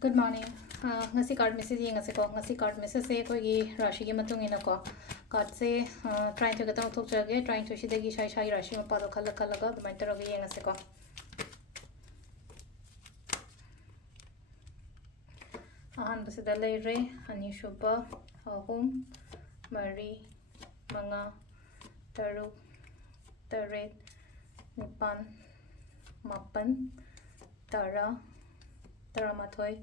Good morning. Ngasi card message ngasi ko ngasi card message se ko gi rashi gi matung ina ko card se trying to get out of jage trying to shidagi shai shai rashi ma pado khala khala ga mai taro gi ngasi ko ahan base da lei re ani shuba ahum mari manga taru taret nipan mapan tara taramathoi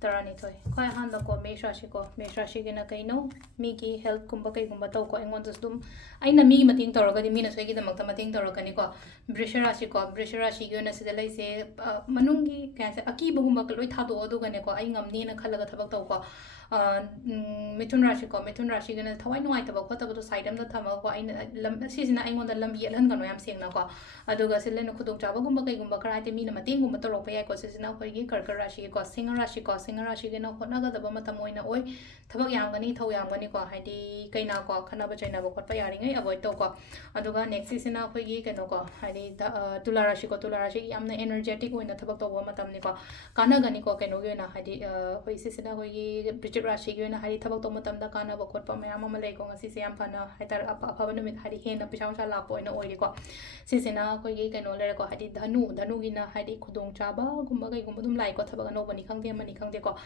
Taranithoi. Quite a hand of Meshashi in a kaino, Miki, help Kumbaka Kumbatoko, and want to stum. I know me, Matin Toroga, the Minaswagi, the Matamatin Torocanico, Brisharashiko, Brisharashi, Gunasila say, Manungi, can say, Akiba Humakalo, Tato, Odoganeco, Ingam Nina Kalagatabako, Mitun Rashi, and how I know I have a quarter of the side of the Tamako, season I want the Lambi Langan, I'm saying Nako, Adoga Selena Kutujaba, Gumbaka, Gumbaka, the Minamatin, Gumatoropa, Cosina, Karkarashi, Singer Rashi, Honaga, the Bamatamoina Oi, Tabagangani, Toyangani, Hadi, Kainako, Kanaba China, Payaring, avoid Toko, Adoga, next season of Pagi, Kanoko, Hadi, Tularashiko, Tularashi, I'm the energetic when the Tabako Wamatamnico, Kanaganiko, Kanogana, Hadi, Hoisina, Bridget Rashi, and Hadi Tabakomatam, the Kana, Kopa, Mamaleko, Sisiam Pana, Hatanumit, Hadi Hen, Pishansha Lapo, and Oilico, Sisina, Hoyi, and Olerico, Hadi Danu, Danugina, Hadi Kudung Chaba, Gumbaga, Gumbudum, like Otabaganobani, Kangi, Kangdeko,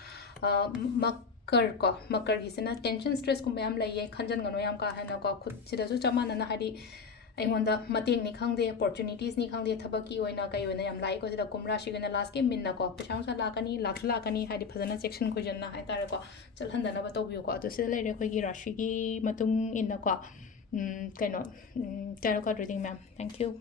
Makar Gisina, tension, stress, Kumbayam, Lay, Kanjan Ganoyam Kahanako, Sidazu Chaman and Hadi. I want the Mating Nikang the opportunities Nikang the Tabaki or Naka when I am like the Kumrashi in the last game Minako, Pishanga Lakani, Lakani, had the Pazana section Kujana, Hitarako, Chalhanda Navato, to say later Rashigi Matung in the car. Cannot. Tarot card reading, ma'am. Thank you.